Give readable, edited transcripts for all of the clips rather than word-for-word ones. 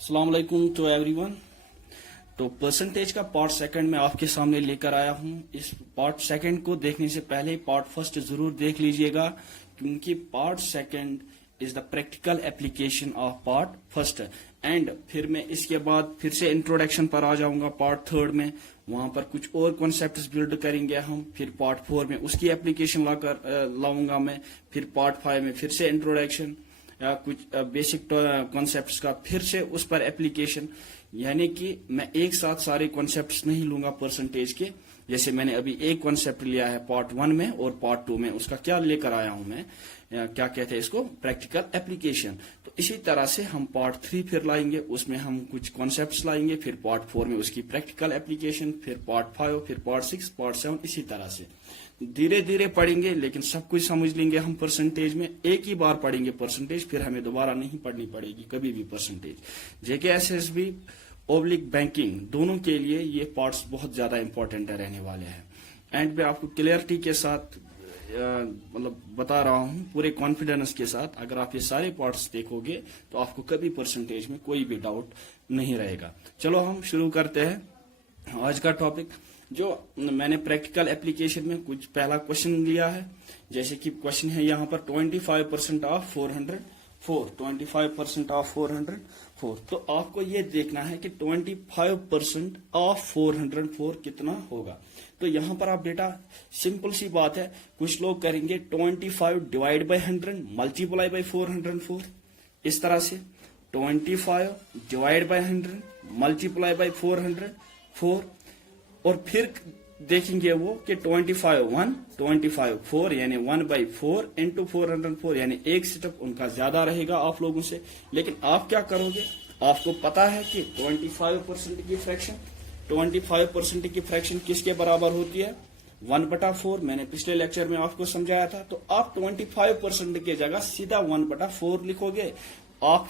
अस्सलाम वालेकुम to everyone. तो परसेंटेज का पार्ट सेकंड मैं आपके सामने लेकर आया हूं। इस पार्ट सेकंड को देखने से पहले पार्ट फर्स्ट जरूर देख लीजिएगा, क्योंकि part second is the practical application of part first. And फिर मैं इसके बाद फिर से इंट्रोडक्शन पर आ जाऊंगा पार्ट थर्ड में। वहां पर कुछ और कॉन्सेप्ट्स बिल्ड करेंगे हम। फिर पार्ट फोर में उसकी एप्लीकेशन लाऊंगा मैं। फिर पार्ट फाइव में फिर से इंट्रोडक्शन या कुछ बेसिक कॉन्सेप्ट्स का फिर से उस पर एप्लीकेशन। यानी कि मैं एक साथ सारे कॉन्सेप्ट्स नहीं लूंगा परसेंटेज के। जैसे मैंने अभी एक कॉन्सेप्ट लिया है पार्ट वन में और पार्ट टू में उसका क्या लेकर आया हूं मैं, क्या कहते हैं इसको, प्रैक्टिकल एप्लीकेशन। तो इसी तरह से हम पार्ट थ्री फिर लाएंगे, उसमें हम कुछ कॉन्सेप्ट्स लाएंगे। फिर पार्ट फोर में उसकी प्रैक्टिकल एप्लीकेशन, फिर पार्ट फाइव, फिर पार्ट सिक्स, पार्ट सेवन, इसी तरह से धीरे धीरे पढ़ेंगे, लेकिन सब कुछ समझ लेंगे हम परसेंटेज में। एक ही बार पढ़ेंगे परसेंटेज, फिर हमें दोबारा नहीं पढ़नी पड़ेगी कभी भी परसेंटेज। जेके एसएसबी ओब्लिक बैंकिंग दोनों के लिए ये पार्ट्स बहुत ज्यादा इंपॉर्टेंट रहने वाले हैं। एंड पे आपको क्लियरिटी के साथ मतलब बता रहा हूं, पूरे कॉन्फिडेंस के साथ। अगर आप ये सारे पार्ट्स देखोगे तो आपको कभी परसेंटेज में कोई भी डाउट नहीं रहेगा। चलो हम शुरू करते हैं आज का टॉपिक। जो मैंने प्रैक्टिकल एप्लीकेशन में कुछ पहला क्वेश्चन लिया है, जैसे कि क्वेश्चन है यहाँ पर 25% ऑफ 404, 25% ऑफ 404। तो आपको ये देखना है कि 25% ऑफ 404 कितना होगा। तो यहाँ पर आप बेटा सिंपल सी बात है, कुछ लोग करेंगे 25 डिवाइड बाई 100 मल्टीप्लाई बाई 404। इस तरह से 25 डिवाइड बाई 100 मल्टीप्लाई बाई 404। और फिर देखेंगे वो कि 25 1 25 4 यानी 1/4 इंटू 404, यानी एक स्टेप उनका ज्यादा रहेगा आप लोगों से। लेकिन आप क्या करोगे, आपको पता है कि 25% की फ्रैक्शन, 25% की फ्रैक्शन किसके बराबर होती है, 1/4। मैंने पिछले लेक्चर में आपको समझाया था। तो आप 25% की जगह सीधा 1/4 लिखोगे। आप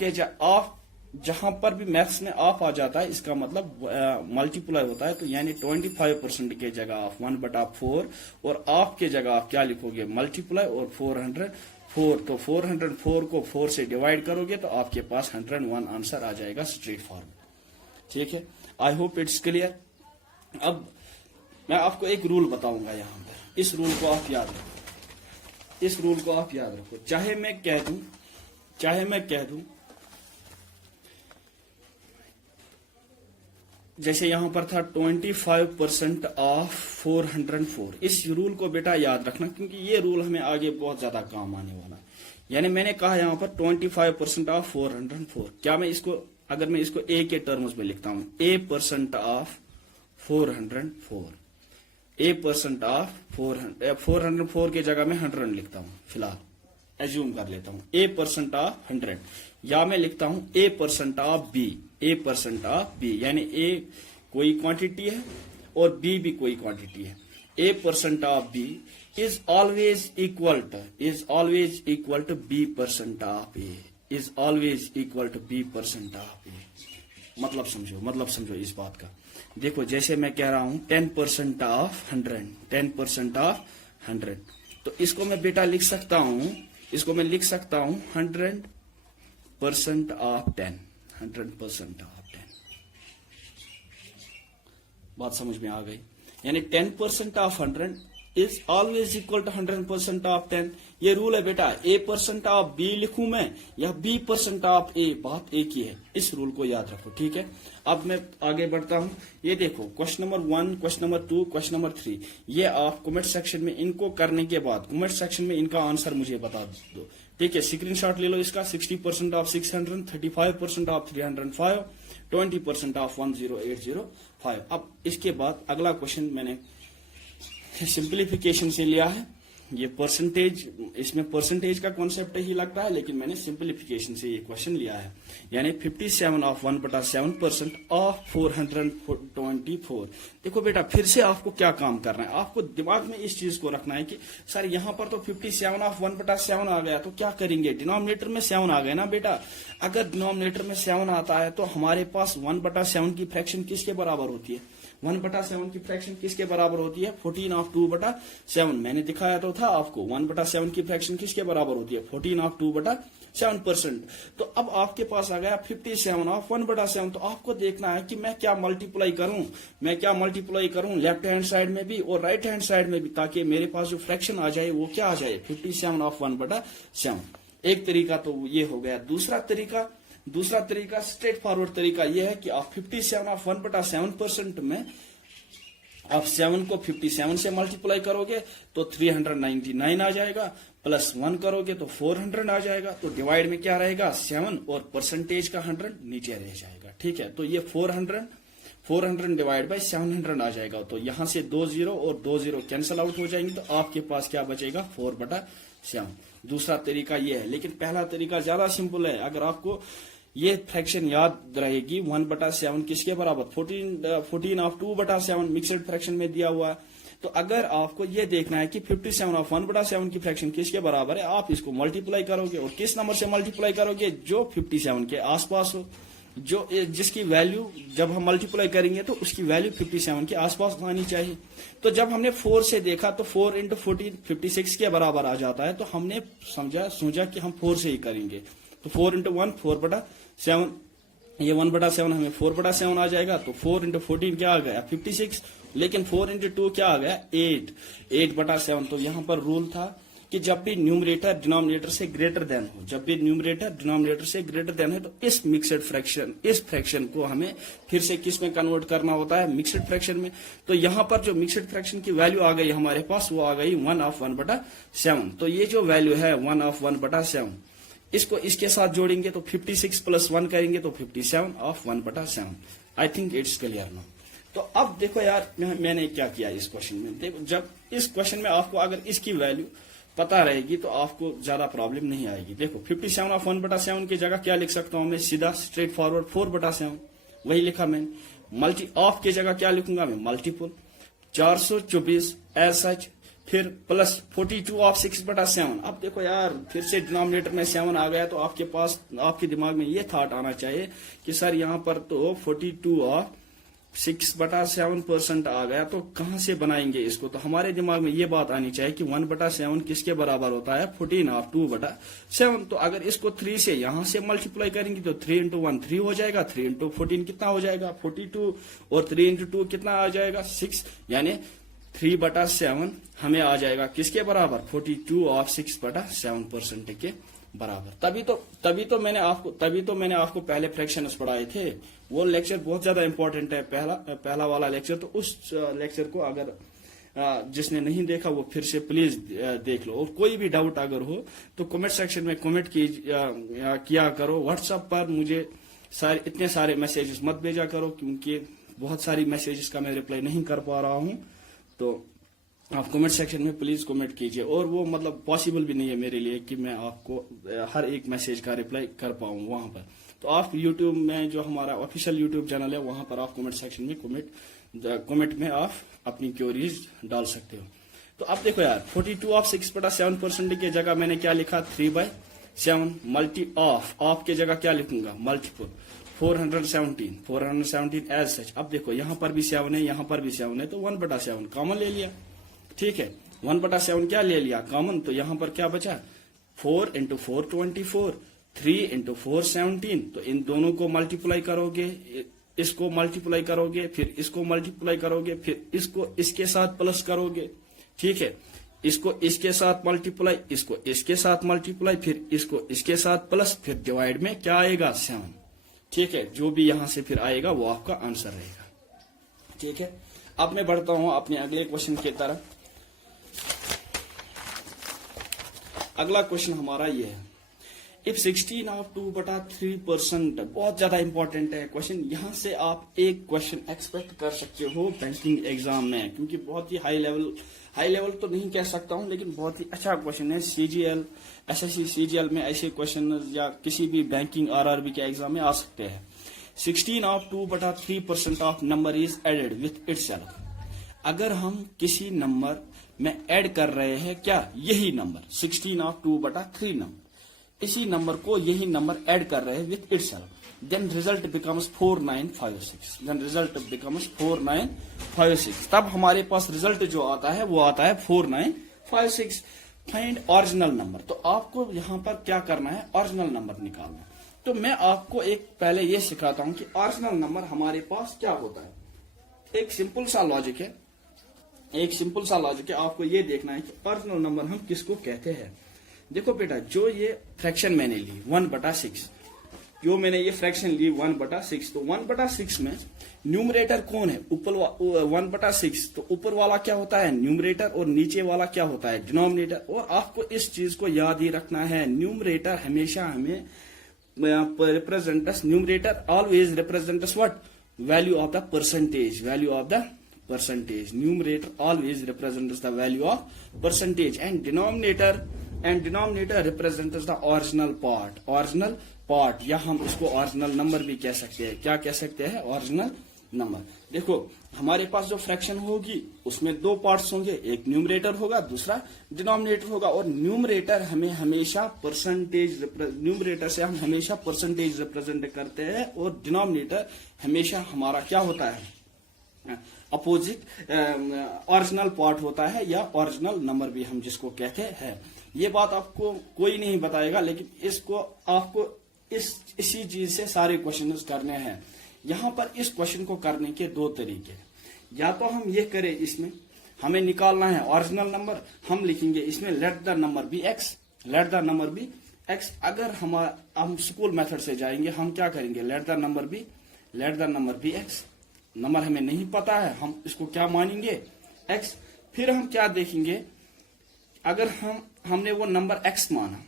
जहां पर भी मैथ्स में ऑफ आ जाता है, इसका मतलब मल्टीप्लाई होता है। तो यानी 25% की जगह आप 1/4 और आपके जगह आप क्या लिखोगे, मल्टीप्लाई और 404। तो 404 को 4 से डिवाइड करोगे तो आपके पास 101 आंसर आ जाएगा स्ट्रेट फॉरवर्ड। ठीक है, आई होप इट्स क्लियर। अब मैं आपको एक रूल बताऊंगा यहां पर। इस रूल को आप याद रखो, इस रूल को आप याद रखो। चाहे मैं कह दूं जैसे यहां पर था 25% ऑफ 404। इस रूल को बेटा याद रखना, क्योंकि ये रूल हमें आगे बहुत ज्यादा काम आने वाला है। यानी मैंने कहा यहां पर 25% ऑफ 404। क्या मैं इसको, अगर मैं इसको ए के टर्म्स में लिखता हूं, A% ऑफ 404, A% ऑफ 404 की जगह मैं 100 लिखता हूं, फिलहाल एज्यूम कर लेता हूं A% ऑफ 100। या मैं लिखता हूं A% of B, A% of B, यानी A कोई क्वांटिटी है और B भी कोई क्वांटिटी है। A% of B is always equal to B% of A, is always equal to B% of A। मतलब समझो इस बात का। देखो जैसे मैं कह रहा हूं 10% ऑफ 100, 10% ऑफ 100। तो इसको मैं बेटा लिख सकता हूं 100% ऑफ 10, 100% ऑफ 10। बात समझ में आ गई। यानी 10% of 100 is always equal to 100% of 10। ये रूल है बेटा। A% ऑफ B लिखूं मैं या B% ऑफ A, बात एक ही है। इस रूल को याद रखो, ठीक है। अब मैं आगे बढ़ता हूं। ये देखो question number 1, question number 2, question number 3, ये आप कमेंट सेक्शन में इनको करने के बाद कमेंट सेक्शन में इनका आंसर मुझे बता दो, ठीक है। स्क्रीनशॉट ले लो इसका। 60% ऑफ 600, 35% ऑफ 305, 20% ऑफ 10805। अब इसके बाद अगला क्वेश्चन मैंने सिंप्लीफिकेशन से लिया है। ये परसेंटेज, इसमें परसेंटेज का कॉन्सेप्ट ही लगता है, लेकिन मैंने सिंप्लीफिकेशन से ये क्वेश्चन लिया है। यानी 57 ऑफ 1/7% ऑफ 424। देखो बेटा फिर से आपको क्या काम करना है, आपको दिमाग में इस चीज को रखना है कि सर यहां पर तो 57 ऑफ 1/7 आ गया, तो क्या करेंगे, डिनोमिनेटर में 7 आ गए ना बेटा। अगर डिनोमिनेटर में 7 आता है तो हमारे पास 1/7 की फ्रैक्शन किसके बराबर होती है, 1/7 की फ्रैक्शन किसके बराबर होती है, 14 ऑफ 2/7। मैंने दिखाया तो था आपको 1/7 की फ्रैक्शन किसके बराबर होती है, 14 ऑफ 2/7। 7%। तो अब आपके पास आ गया 57 ऑफ 1/7। तो आपको देखना है कि मैं क्या मल्टीप्लाई करूं लेफ्ट हैंड साइड में भी और राइट हैंड साइड में भी, ताकि मेरे पास जो फ्रैक्शन आ जाए वो क्या आ जाए, 57 ऑफ 1/7। एक तरीका तो ये हो गया। दूसरा तरीका स्ट्रेट फॉरवर्ड तरीका यह है कि आप 57 ऑफ 1/7% में आप 7 को 57 से मल्टीप्लाई करोगे तो 399 आ जाएगा, प्लस 1 करोगे तो 400 आ जाएगा। तो डिवाइड में क्या रहेगा, 7 और परसेंटेज का 100 नीचे रह जाएगा। ठीक है, तो ये 400 डिवाइड बाय 700 आ जाएगा। तो यहां से 2 0 और 2 0 कैंसिल आउट हो जाएंगे, तो आपके पास क्या बचेगा, 4/7। दूसरा तरीका ये है, लेकिन पहला तरीका ज्यादा सिंपल है। अगर आपको ये फ्रैक्शन याद रहेगी, 1/7 किसके बराबर, 14 ऑफ 2/7 मिक्सड फ्रैक्शन में दिया हुआ है। तो अगर आपको ये देखना है कि 57 ऑफ 1/7 की फ्रैक्शन किसके बराबर है, आप इसको मल्टीप्लाई करोगे। और किस नंबर से मल्टीप्लाई करोगे, जो 57 के आसपास हो, जिसकी वैल्यू जब हम मल्टीप्लाई करेंगे तो उसकी वैल्यू 57 के आसपास आनी चाहिए। तो जब हमने 4 से देखा तो 4 × 14 56 के बराबर आ जाता है। तो हमने सोचा कि हम 4 से ही करेंगे। तो 4 × 1 4/7, ये 1/7 हमें 4/7 आ जाएगा। तो 4 × 14 क्या आ गया, 56। लेकिन 4 × 2 क्या आ गया, 8/7। तो यहां पर रूल था कि जब भी न्यूमरेटर डिनोमिनेटर से ग्रेटर देन हो, तो इस मिक्सड फ्रैक्शन, इस फ्रैक्शन को हमें फिर से किस में कन्वर्ट करना होता है, मिक्सड फ्रैक्शन में। तो यहां पर जो मिक्सड फ्रैक्शन की वैल्यू आ गई हमारे पास, वो आ गई 1 ऑफ 1/7। तो ये जो वैल्यू है 1 ऑफ 1/7, इसको इसके साथ जोड़ेंगे तो 56 + 1 करेंगे तो 57 of 1/7। I think it's clear now. तो अब देखो यार, मैंने क्या किया इस क्वेश्चन में। देखो, जब इस क्वेश्चन में आपको अगर इसकी वैल्यू पता रहेगी तो आपको ज्यादा प्रॉब्लम नहीं आएगी। देखो 57 ऑफ 1/7 की जगह क्या लिख सकता हूं मैं, सीधा स्ट्रेट फॉरवर्ड 4/7, वही लिखा मैंने। मल्टी ऑफ की जगह क्या लिखूंगा मैं, मल्टीपल 424 एज सच, फिर प्लस 42 ऑफ 6/7। अब देखो यार, फिर से डिनोमिनेटर में 7 आ गया, तो आपके दिमाग में ये थॉट आना चाहिए कि सर यहाँ पर तो 42 ऑफ 6/7% आ गया, तो कहां से बनाएंगे इसको। तो हमारे दिमाग में ये बात आनी चाहिए कि 1/7 किसके बराबर होता है, 14 ऑफ 2/7। तो अगर इसको 3 से यहां से मल्टीप्लाई करेंगे तो 3 × 1 3 हो जाएगा, 3 × 14 कितना हो जाएगा, 42, और 3 × 2 कितना आ जाएगा, 6। यानी 3/7 हमें आ जाएगा किसके बराबर, 42 ऑफ 6/7% के बराबर। तभी तो मैंने आपको पहले फ्रैक्शंस पढ़ाए थे। वो लेक्चर बहुत ज्यादा इंपॉर्टेंट है, पहला वाला लेक्चर। तो उस लेक्चर को अगर जिसने नहीं देखा वो फिर से प्लीज देख लो। और कोई भी डाउट अगर हो तो कमेंट सेक्शन में कमेंट किया करो। व्हाट्सएप पर मुझे इतने सारे मैसेजेस मत भेजा करो, क्योंकि बहुत सारी मैसेजेस का मैं रिप्लाई नहीं कर पा रहा हूं। तो आप कमेंट सेक्शन में प्लीज कमेंट कीजिए। और वो मतलब पॉसिबल भी नहीं है मेरे लिए कि मैं आपको हर एक मैसेज का रिप्लाई कर पाऊं वहां पर। तो आप यूट्यूब में, जो हमारा ऑफिशियल यूट्यूब चैनल है, वहां पर आप कमेंट सेक्शन में कमेंट में आप अपनी क्वेरीज डाल सकते हो। तो अब देखो यार, 42 ऑफ 6/7% की जगह मैंने क्या लिखा, 3/7 मल्टी ऑफ के जगह क्या लिखूंगा, मल्टीपल 417 एज सच। अब देखो यहाँ पर भी 7 है, यहाँ पर भी 7 है, तो 1/7 कॉमन ले लिया। ठीक है, 1/7 क्या ले लिया कॉमन, तो यहाँ पर क्या बचा, 4 × 4 24, 3 × 4 17। तो इन दोनों को मल्टीप्लाई करोगे, इसको मल्टीप्लाई करोगे, फिर इसको मल्टीप्लाई करोगे, फिर इसको इसके साथ प्लस करोगे। ठीक है, इसको इसके साथ मल्टीप्लाई, इसको इसके साथ मल्टीप्लाई, फिर इसको इसके साथ प्लस, फिर डिवाइड में क्या आएगा, 7। ठीक है, जो भी यहां से फिर आएगा वो आपका आंसर रहेगा। ठीक है, अब मैं बढ़ता हूं अपने अगले क्वेश्चन की तरफ। अगला क्वेश्चन हमारा ये है, इफ 16 ऑफ 2/3%, बहुत ज्यादा इंपॉर्टेंट है क्वेश्चन। यहां से आप एक क्वेश्चन एक्सपेक्ट कर सकते हो बैंकिंग एग्जाम में, क्योंकि बहुत ही हाई लेवल तो नहीं कह सकता हूं, लेकिन बहुत ही अच्छा क्वेश्चन है। CGL, SSC CGL में ऐसे क्वेश्चन या किसी भी बैंकिंग RRB के एग्जाम में आ सकते हैं। 16 of 2/3% of number is added with itself. अगर हम किसी नंबर में ऐड कर रहे हैं, क्या यही नंबर 16 ऑफ 2/3 नंबर, इसी नंबर को यही नंबर ऐड कर रहे हैं with itself, then result becomes 4956। तब हमारे पास रिजल्ट जो आता है वो आता है 4956। Find original number. तो आपको यहाँ पर क्या करना है, ओरिजिनल नंबर निकालना। तो मैं आपको एक पहले ये सिखाता हूं कि ओरिजिनल नंबर हमारे पास क्या होता है। एक सिंपल सा लॉजिक है, आपको ये देखना है कि ओरिजिनल नंबर हम किसको कहते हैं। देखो बेटा, जो ये फ्रैक्शन मैंने ली 1/6, जो मैंने ये फ्रैक्शन ली 1/6, तो 1/6 में न्यूमरेटर कौन है, ऊपर 1/6, तो ऊपर वाला क्या होता है, न्यूमरेटर, और नीचे वाला क्या होता है, डिनोमिनेटर। और आपको इस चीज को याद ही रखना है, न्यूमरेटर हमेशा हमें represents, numerator always represents what, value of the percentage, numerator always represents the value of percentage, and denominator represents the original part, या हम इसको ओरिजिनल नंबर भी कह सकते हैं। क्या कह सकते हैं, ओरिजिनल नंबर। देखो हमारे पास जो फ्रैक्शन होगी उसमें दो पार्ट्स होंगे, एक न्यूमरेटर होगा, दूसरा डिनोमिनेटर होगा। और न्यूमरेटर हमें हमेशा न्यूमरेटर से हम हमेशा परसेंटेज रिप्रेजेंट करते हैं, और डिनोमिनेटर हमेशा हमारा क्या होता है, अपोजिट ओरिजिनल पार्ट होता है, या ओरिजिनल नंबर भी हम जिसको कहते हैं। ये बात आपको कोई नहीं बताएगा, लेकिन इसको आपको इसी चीज से सारे क्वेश्चन करने हैं। यहां पर इस क्वेश्चन को करने के दो तरीके, या तो हम ये करें, इसमें हमें निकालना है ओरिजिनल नंबर, हम लिखेंगे इसमें let the number be x. अगर हम स्कूल मेथड से जाएंगे, हम क्या करेंगे, let the number be x. Number हमें नहीं पता है, हम इसको क्या मानेंगे, एक्स। फिर हम क्या देखेंगे, अगर हमने वो नंबर एक्स माना,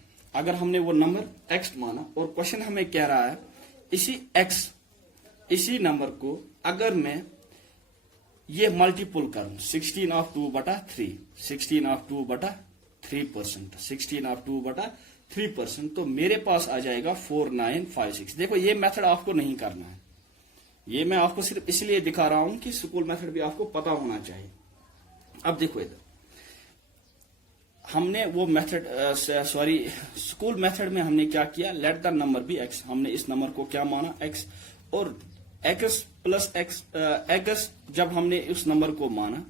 और क्वेश्चन हमें कह रहा है इसी नंबर को अगर मैं ये मल्टीपल करूं 16/2/3%, तो मेरे पास आ जाएगा 4956। देखो ये मेथड आपको नहीं करना है, ये मैं आपको सिर्फ इसलिए दिखा रहा हूं कि स्कूल मेथड भी आपको पता होना चाहिए। अब देखो इधर हमने वो मेथड स्कूल मेथड में हमने क्या किया, let the number be x. हमने इस नंबर को क्या माना, एक्स, और एक्स प्लस एक्स जब हमने उस नंबर को माना,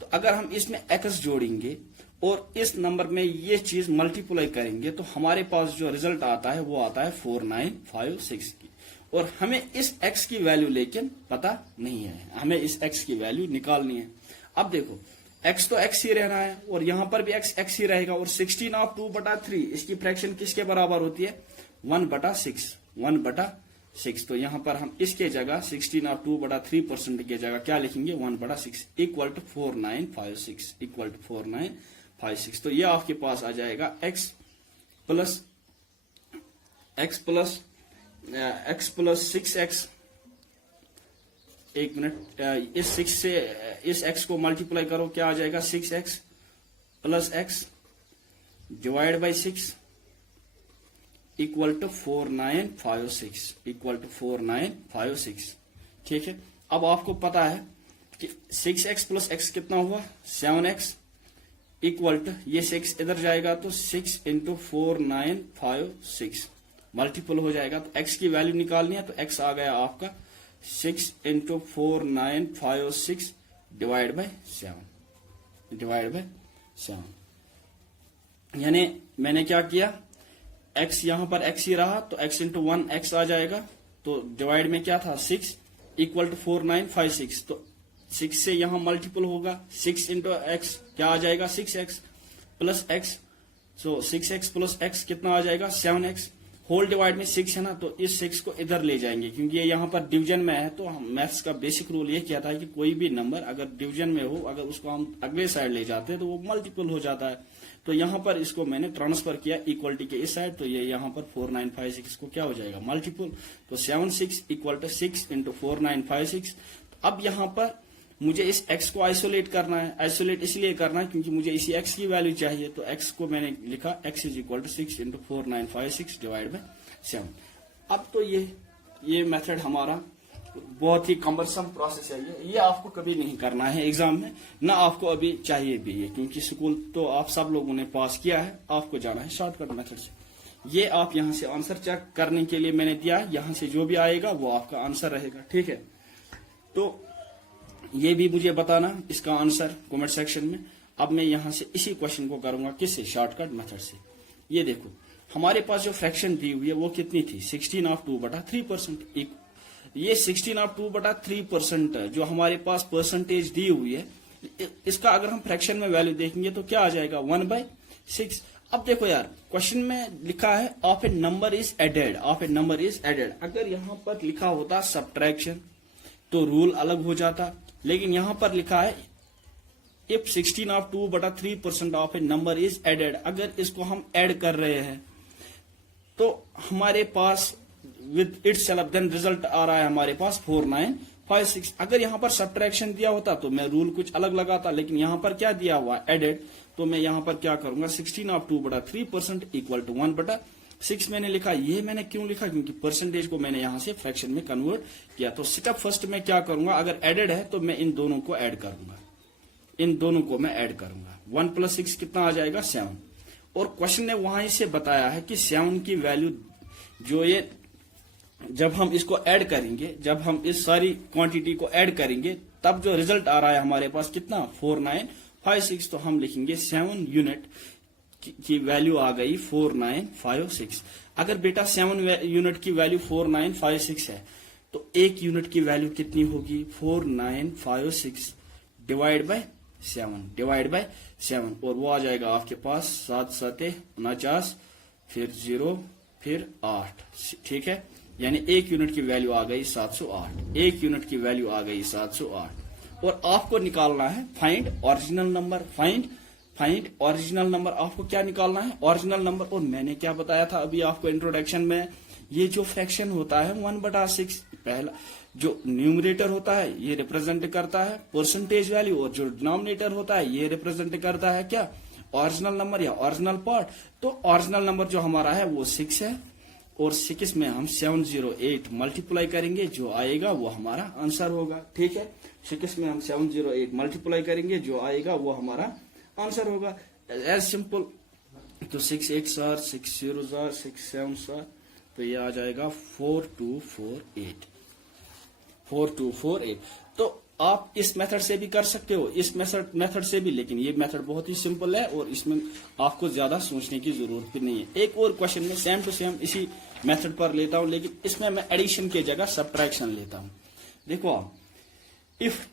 तो अगर हम इसमें एक्स जोड़ेंगे और इस नंबर में ये चीज मल्टीप्लाई करेंगे, तो हमारे पास जो रिजल्ट आता है वो आता है 4956 की। और हमें इस एक्स की वैल्यू लेकिन पता नहीं है, हमें इस एक्स की वैल्यू निकालनी है। अब देखो एक्स तो एक्स ही रहना है, और यहां पर भी एक्स ही रहेगा। और 16/2/3 इसकी फ्रैक्शन किसके बराबर होती है, 1/6। तो यहां पर हम इसके जगह 16/2/3% के जगह क्या लिखेंगे, 1/6 इक्वल टू 4956 तो ये आपके पास आ जाएगा x प्लस 6x। एक मिनट, इस 6 से इस x को मल्टीप्लाई करो, क्या आ जाएगा, 6x plus x divide by 6 equal to 4956 ठीक है। अब आपको पता है कि 6x प्लस x कितना हुआ, 7x इक्वल टू, ये 6 इधर जाएगा तो 6 इंटू 4956 मल्टीपल हो जाएगा। तो x की वैल्यू निकालनी है, तो x आ गया आपका 6 इंटू 4956 डिवाइड बाय 7 यानी मैंने क्या किया, x यहां पर x ही रहा तो x इंटू 1 x आ जाएगा, तो डिवाइड में क्या था 6 इक्वल टू 4956, तो 6 से यहां मल्टीपल होगा, 6 इंटू एक्स क्या आ जाएगा 6x प्लस x, सो 6x प्लस x कितना आ जाएगा 7x। होल डिवाइड में 6 है ना, तो इस 6 को इधर ले जाएंगे क्योंकि ये यहाँ पर डिवीजन में है। तो हम मैथ्स का बेसिक रूल ये कहता है कि कोई भी नंबर अगर डिवीजन में हो, अगर उसको हम अगले साइड ले जाते हैं तो वो मल्टीपल हो जाता है। तो यहाँ पर इसको मैंने ट्रांसफर किया इक्वलिटी के इस साइड, तो ये यहाँ पर 4956 को क्या हो जाएगा मल्टीपल, तो 76 इक्वल टू 6 इंटू 4956। अब यहाँ पर मुझे इस x को आइसोलेट करना है, आइसोलेट इसलिए करना है क्योंकि मुझे इसी x की वैल्यू चाहिए। तो x को मैंने लिखा x is equal to 6 into 4956 divide by 7। अब तो ये मेथड हमारा बहुत ही कम्बरसम प्रोसेस है, ये आपको कभी नहीं करना है एग्जाम में, ना आपको अभी चाहिए भी ये, क्योंकि स्कूल तो आप सब लोगों ने पास किया है, आपको जाना है शॉर्टकट मेथड से। ये आप यहाँ से आंसर चेक करने के लिए मैंने दिया है, यहाँ से जो भी आएगा वो आपका आंसर रहेगा, ठीक है। तो ये भी मुझे बताना इसका आंसर कमेंट सेक्शन में। अब मैं यहां से इसी क्वेश्चन को करूंगा किससे, शॉर्टकट मेथड से। ये देखो हमारे पास जो फ्रैक्शन दी हुई है वो कितनी थी, 16/2/3%। ये 16/2/3% जो हमारे पास परसेंटेज दी हुई है, इसका अगर हम फ्रैक्शन में वैल्यू देखेंगे तो क्या आ जाएगा, 1/6। अब देखो यार क्वेश्चन में लिखा है of a number is added, of a number is added. अगर यहां पर लिखा होता सब्ट्रैक्शन तो रूल अलग हो जाता, लेकिन यहां पर लिखा है if 16/2/3% of a number is added. अगर इसको हम ऐड कर रहे हैं तो हमारे पास विद इटसेल्फ देन रिजल्ट आ रहा है हमारे पास 4956। अगर यहां पर सब्ट्रैक्शन दिया होता तो मैं रूल कुछ अलग लगाता, लेकिन यहां पर क्या दिया हुआ एडेड, तो मैं यहां पर क्या करूंगा, 16/2/3% इक्वल टू 1/6 मैंने लिखा। ये मैंने क्यों लिखा, क्योंकि परसेंटेज को मैंने यहां से फ्रैक्शन में कन्वर्ट किया। तो स्टेप फर्स्ट में क्या करूंगा, अगर एडेड है तो मैं इन दोनों को ऐड करूंगा, इन दोनों को मैं ऐड करूंगा। 1 + 6 कितना आ जाएगा, 7। और क्वेश्चन ने वहां से बताया है कि 7 की वैल्यू जो ये जब हम इसको ऐड करेंगे, जब हम इस सारी क्वांटिटी को ऐड करेंगे तब जो रिजल्ट आ रहा है हमारे पास कितना, 4956। तो हम लिखेंगे 7 यूनिट की वैल्यू आ गई 4956। अगर बेटा 7 यूनिट की वैल्यू 4956 है तो 1 यूनिट की वैल्यू कितनी होगी, 4956 डिवाइड बाय 7 और वो आ जाएगा आपके पास 7 × 7 = 49, फिर 0 फिर 8। ठीक है, यानी 1 यूनिट की वैल्यू आ गई 708, 1 यूनिट की वैल्यू आ गई 708। और आपको निकालना है find original number, find original number. आपको क्या निकालना है, ओरिजिनल नंबर। और मैंने क्या बताया था अभी आपको इंट्रोडक्शन में, ये जो फ्रैक्शन होता है 1/6, पहला जो न्यूमरेटर होता है ये रिप्रेजेंट करता है परसेंटेज वैल्यू, और जो डिनोमिनेटर होता है ये रिप्रेजेंट करता है क्या, ओरिजिनल नंबर या ओरिजिनल पार्ट। तो ओरिजिनल नंबर जो हमारा है वो 6 है, और 6 में हम 708 मल्टीप्लाई करेंगे, जो आएगा वो हमारा आंसर होगा। ठीक है, 6 में हम 708 मल्टीप्लाई करेंगे, जो आएगा वो हमारा आंसर होगा। As simple. तो 6 8 आर, 6 0 आर, 6 7 आर, तो ये आ जाएगा 4248, 4248। तो आप इस मेथड से भी कर सकते हो, इस मेथड से भी, लेकिन ये मेथड बहुत ही सिंपल है और इसमें आपको ज्यादा सोचने की जरूरत भी नहीं है। एक और क्वेश्चन में सेम टू सेम इसी मेथड पर लेता हूं, लेकिन इसमें मैं एडिशन की जगह सब्ट्रैक्शन लेता हूं। देखो आप, if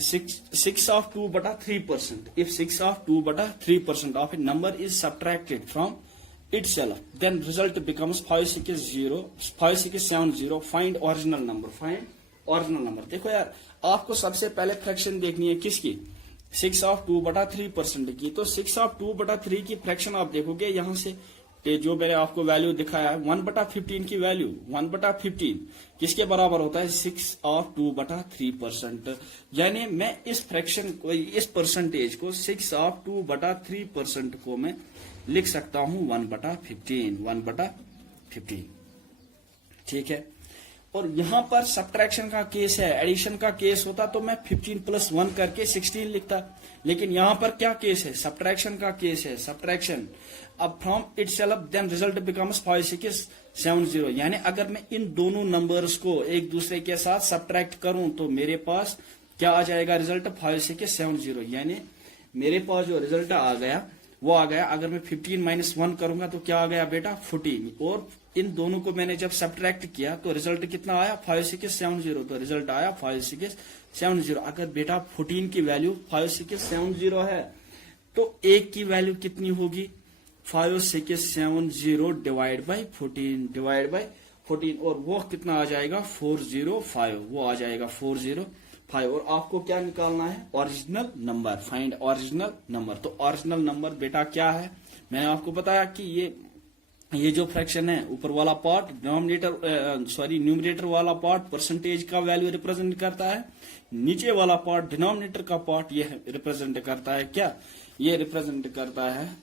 6/2/3%, if 6/2/3% of a number is subtracted from itself, then result becomes 5670. Find original number. Find original number. देखो यार, आपको सबसे पहले फ्रैक्शन देखनी है किसकी, 6/2/3% की। तो 6/2/3 की फ्रैक्शन आप देखोगे यहां से, जो मैंने आपको वैल्यू दिखाया है 1/15 की वैल्यू, 1/15 किसके बराबर होता है, 6/2/3%। यानी मैं इस फ्रैक्शन को, इस परसेंटेज को 6/2/3% को मैं लिख सकता हूं 1/15। ठीक है, और यहां पर सब्ट्रैक्शन का केस है, एडिशन का केस होता तो मैं 15 + 1 करके 16 लिखता, लेकिन यहां पर क्या केस है, सब्ट्रैक्शन का केस है, सब्ट्रैक्शन। अब from itself then result becomes 5670। यानी अगर मैं इन दोनों नंबर्स को एक दूसरे के साथ सब्ट्रैक्ट करूं तो मेरे पास क्या आ जाएगा, रिजल्ट 5670। यानी मेरे पास जो रिजल्ट आ गया वो आ गया, अगर मैं 15 - 1 करूंगा तो क्या आ गया बेटा, 14। और इन दोनों को मैंने जब सब्ट्रैक्ट किया तो रिजल्ट कितना आया, 5670। तो रिजल्ट आया 5670। अगर बेटा 14 की वैल्यू 5670 है तो 1 की वैल्यू कितनी होगी, 5670 डिवाइड बाय 14, और वो कितना आ जाएगा, 405। वो आ जाएगा 405। और आपको क्या निकालना है, original number. Find original number. तो ओरिजिनल नंबर बेटा क्या है, मैंने आपको बताया कि ये जो फ्रैक्शन है, ऊपर वाला पार्ट न्यूमरेटर वाला पार्ट परसेंटेज का वैल्यू रिप्रेजेंट करता है, नीचे वाला पार्ट डिनोमिनेटर का पार्ट ये रिप्रेजेंट करता है क्या, ये रिप्रेजेंट करता है,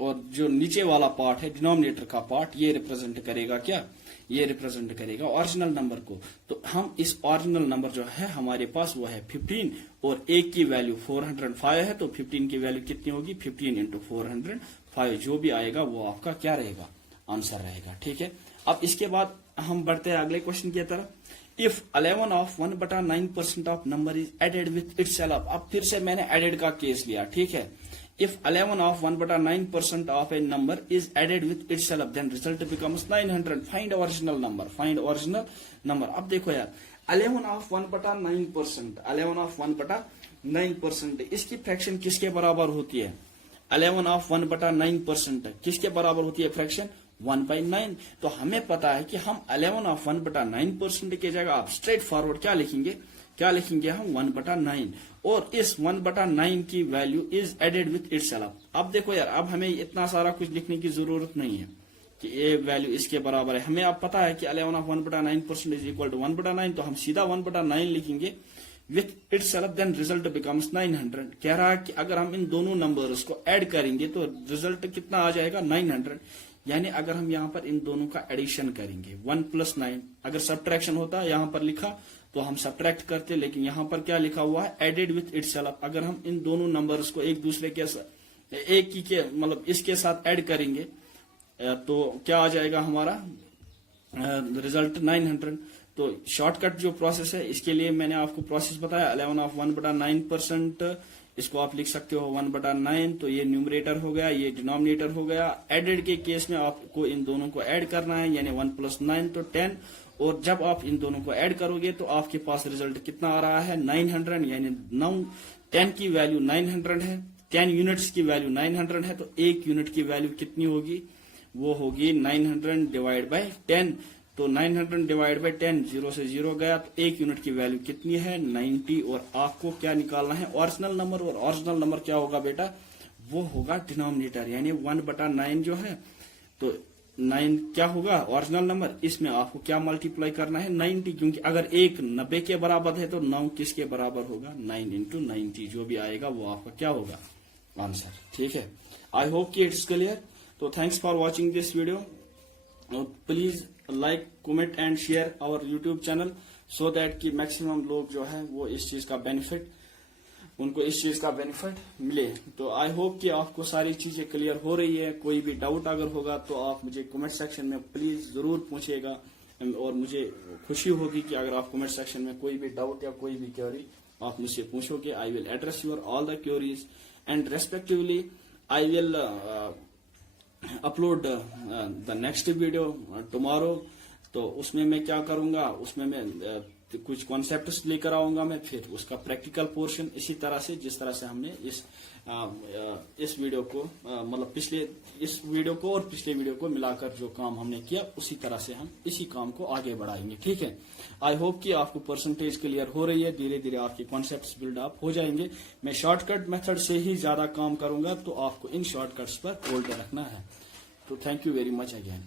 और जो नीचे वाला पार्ट है डिनोमिनेटर का पार्ट ये रिप्रेजेंट करेगा क्या, ये रिप्रेजेंट करेगा ओरिजिनल नंबर को। तो हम इस ओरिजिनल नंबर जो है हमारे पास वो है 15, और 1 की वैल्यू 405 है, तो 15 की वैल्यू कितनी होगी, 15 × 405, जो भी आएगा वो आपका क्या रहेगा, आंसर रहेगा। ठीक है, अब इसके बाद हम बढ़ते हैं अगले क्वेश्चन की तरफ। If 11 of 1/9% of number is added with itself. अब फिर से मैंने एडेड का केस लिया, ठीक है। If 11 of 1/9% of a number is added with itself then result becomes 900। Find original number, find original number. अब देखो यार 11 ऑफ 1/9%, 11 ऑफ 1/9% इसकी फ्रैक्शन किसके बराबर होती है? 11 ऑफ 1/9% किसके बराबर होती है फ्रैक्शन? 1/9। तो हमें पता है कि हम 11 ऑफ 1/9% की जगह आप स्ट्रेट फॉरवर्ड क्या लिखेंगे? क्या लिखेंगे हम? 1/9। और इस 1/9 की value is added with itself. अब देखो यार, अब हमें इतना सारा कुछ लिखने की जरूरत नहीं है कि ये वैल्यू इसके बराबर है। हमें अब पता है कि 11 ऑफ 1/9% इज इक्वल टू 1/9, तो हम सीधा 1/9 लिखेंगे with itself, then result becomes 900। कह रहा है कि अगर हम इन दोनों नंबर्स को ऐड करेंगे तो रिजल्ट कितना आ जाएगा? 900। यानी अगर हम यहाँ पर इन दोनों का एडिशन करेंगे 1 + 9, अगर सब्ट्रैक्शन होता यहाँ पर लिखा तो हम सब्ट्रैक्ट करते, लेकिन यहाँ पर क्या लिखा हुआ है? Added with itself. अगर हम इन दोनों नंबर्स को एक दूसरे के साथ, एक ही के मतलब इसके साथ ऐड करेंगे तो क्या आ जाएगा हमारा रिजल्ट? 900। तो शॉर्टकट जो प्रोसेस है इसके लिए मैंने आपको प्रोसेस बताया। 11 ऑफ 1/9%, इसको आप लिख सकते हो 1/9। तो ये न्यूमरेटर हो गया, ये डिनोमिनेटर हो गया। एडेड के केस में आपको इन दोनों को ऐड करना है, यानी 1 + 9 तो 10। और जब आप इन दोनों को ऐड करोगे तो आपके पास रिजल्ट कितना आ रहा है? 900। यानी 10 की वैल्यू 900 है, 10 यूनिट्स की वैल्यू 900 है, तो 1 यूनिट की वैल्यू कितनी होगी? वो होगी 900 डिवाइड बाय 10। तो 900 डिवाइड बाय 10, 0 से 0 गया, तो 1 यूनिट की वैल्यू कितनी है? 90। और आपको क्या निकालना है? Original number. और ओरिजिनल नंबर क्या होगा बेटा? वो होगा डिनोमिनेटर, यानी 1/9 जो है, तो 9 क्या होगा ओरिजिनल नंबर? इसमें आपको क्या मल्टीप्लाई करना है? 90, क्योंकि अगर 1 90 के बराबर है तो 9 किसके बराबर होगा? 9 × 90 जो भी आएगा वो आपका क्या होगा? आंसर। ठीक है, आई होप कि इट्स क्लियर। तो thanks for watching this video. Please like, comment and share our YouTube channel so that कि मैक्सिमम लोग जो है वो इस चीज का बेनिफिट, उनको इस चीज का बेनिफिट मिले। तो आई होप कि आपको सारी चीजें क्लियर हो रही है। कोई भी डाउट अगर होगा तो आप मुझे कमेंट सेक्शन में प्लीज जरूर पूछिएगा, और मुझे खुशी होगी कि अगर आप कमेंट सेक्शन में कोई भी डाउट या कोई भी क्वेरी आप मुझसे पूछोगे। I will address your all the queries and respectively I will upload the next video tomorrow. तो उसमें मैं क्या करूंगा, उसमें मैं कुछ कॉन्सेप्ट्स लेकर आऊंगा मैं, फिर उसका प्रैक्टिकल पोर्शन इसी तरह से जिस तरह से हमने इस वीडियो को मतलब इस वीडियो को और पिछले वीडियो को मिलाकर जो काम हमने किया उसी तरह से हम इसी काम को आगे बढ़ाएंगे। ठीक है, आई होप कि आपको परसेंटेज क्लियर हो रही है। धीरे धीरे आपके कॉन्सेप्ट्स बिल्ड अप हो जाएंगे। मैं शॉर्टकट मेथड से ही ज्यादा काम करूंगा, तो आपको इन शॉर्टकट्स पर होल्ड रखना है। तो thank you very much again.